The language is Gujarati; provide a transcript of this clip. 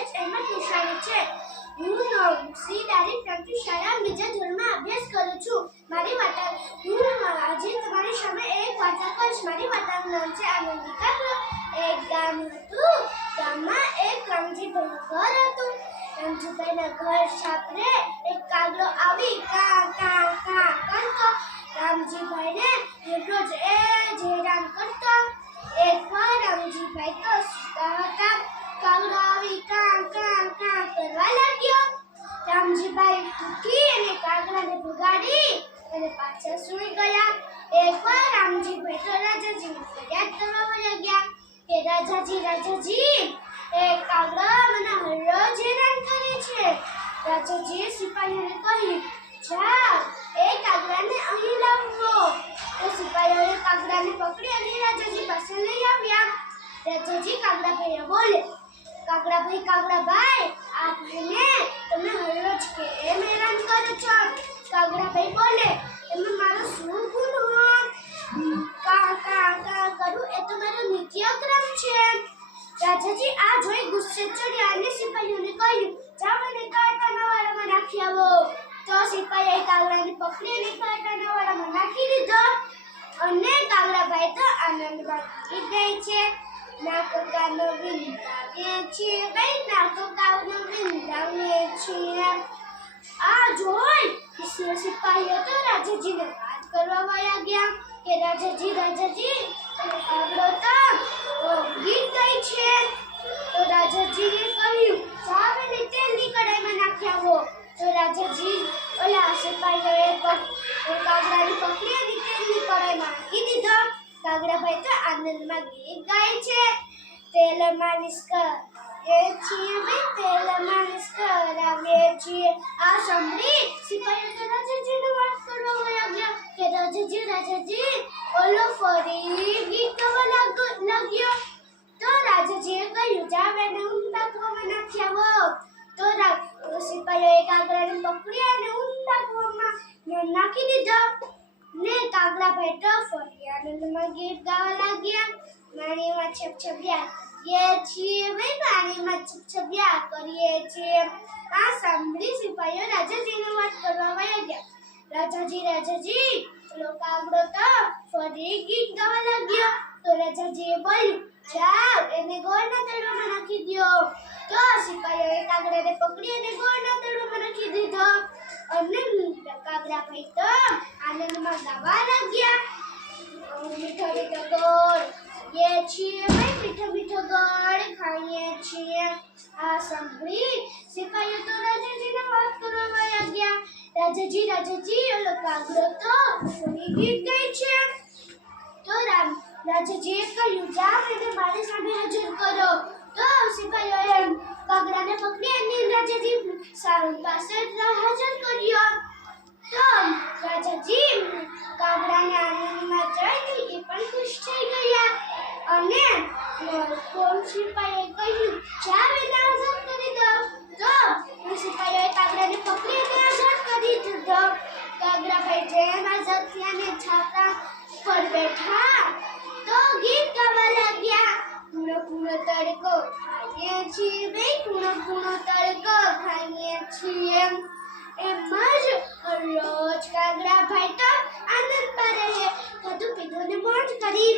એચ અહેમદ નિશાની છે. હું શ્રી ડાયરેક્ટ પ્રાથમિક શાળા બીજા ધોરણમાં અભ્યાસ કરું છું. હું આજે તમારી સામે એક વાર્તા કહીશ. મારી વાર્તાનું નામ છે આનંદી કાગડો. એક ગામ હતું. ગામમાં એક રામજીભાઈનું ઘર હતું. રામજીભાઈના ઘર છાપરે એક કાગડો આવી કા કા કા કરતો. રામજીભાઈને રોજ એ જ હેરાન કરતો. એકવાર રામજીભાઈ તો સૂતા હતા. કાગડો આવી કા કા કા કરવા લાગ્યો. રામજીભાઈ ઉઠી અને કાગડાને ભગાડી અને પાછા સૂઈ ગયા. એકવાર રામજીભાઈ તો રાજાજીને ફરિયાદ કરવા લાગ્યા કે રાજાજી એ કાગડો મને હરરોજ હેરાન કરે છે. રાજાજીએ સિપાહીઓને કહ્યું, જાઓ એ કાગડાને અહીં લાવો. તો સિપાહીઓએ કાગડાને પકડી અને રાજાજી પાસે લઈ આવ્યા. રાજાજી કાગડાભાઈને બોલે, કાગડાભાઈ આ ભાઈને તમે હરરોજ કેમ હેરાન કરો છો? કાગડાભાઈ બોલે, એમાં મારો શું ગુનો? કા કા કા કરું એ તો મારો નિત્યક્રમ છે. રાજાજી આ જોઈ ગુસ્સે ચડ્યા અને સિપાહીઓને કહ્યું, જાઓ મને કાંટાના વાળામાં નાખી આવો. તો સિપાહીએ કાગડાને પકડી અને કાંટાના વાળામાં નાખી દીધો. અને કાગડાભાઈ તો આનંદમાં ગઈ છે. નાકો કાનો વિંદાવીએ છીએ, ભાઈ નાકો કાનો વિંદાવીએ છીએ. આ જોઈ સિપાહીઓ તો રાજાજીને વાત કરવા વળ્યા ગયા કે રાજાજી કાગડો તો ગીત ગાય છે. તો રાજાજીએ કહ્યું, જાઓ એને તેલની કડાઈમાં નાખી આવો. તો રાજાજી ઓલા સિપાહીઓએ કાગડાને પકડી અને તેલની કડાઈમાં નાખી દીધો. કાગડાભાઈ તો આનંદમાં ગીત ગાય છે. તેલ માલિશ કરીએ છીએ, ભાઈ તેલ માલિશ કરાવીએ છીએ. આ સાંભળી સિપાહીઓ તો રાજાજીને વાત કરવા લાગ્યા કે રાજાજી ઓલો ફરી ગીત ગાવા લાગ્યો. તો રાજાજીએ કહ્યું, જાવ એને ઊંધા કૂવામાં નાખી આવો. તો સિપાહીઓએ કાગડાને પકડી અને ઊંધા કૂવામાં નાખી દીધો. ને કાગડાભાઈ તો ફરી આનંદમાં ગીત ગાવા લાગ્યા. પાણીમાં છપછપિયા કરીએ છીએ, ભાઈ પાણીમાં છપછપિયા કરીએ છીએ. આ સાંભળી સિપાહીઓ રાજાજીને વાત કરવા વળ્યા ગયા. રાજાજી પેલો કાગડો તો ફરી ગીત ગાવા લાગ્યો. તો રાજાજીએ બોલ્યું, જાઓ એને ગોળના તળવામાં નાખી દો. તો સિપાહીઓએ કાગડાને પકડી અને ગોળના તળવામાં નાખી દીધો. અને કાગડાભાઈ તો આનંદમાં ગાવા લાગ્યા. મીઠો મીઠો ગોળ ખાઈએ છીએ, ભાઈ મીઠો ગોળ ખાઈએ છીએ. આ સાંભળી સિપાહીઓ તો રાજાજીને વાત કરવા વળ્યા ગયા. રાજાજી ઓલો કાગડો તો ફરી ગીત ગાય છે. તો રાજાજીએ કહ્યું, જાઓ એને મારી સામે હાજર કરો. તો સિપાહીઓએ કાગડાને પકડી અને રાજાજી સારું પાસે હાજર કર્યો. તો રાજાજી કાગડાને આનંદમાં જોઈને એ પણ ખુશ થઈ ગયા. અને સિપાહીએ કહ્યું, જાઓ એને આઝાદ કરી દો. તો સિપાહીઓએ કાગડાને પકડી અને આઝાદ કરી દીધો. કાગડાભાઈ જેમ આઝાદ થયા ને છાપરા પર બેઠા તો ગીત ગાવા લાગ્યા. કૂણો તડકો ખાઈએ છીએ, ભાઈ કૂણો તડકો ખાઈએ છીએ. એમ જ રોજ કાગડાભાઈ તો આનંદમાં રહે. બધું પીધું ને મોજ કરી.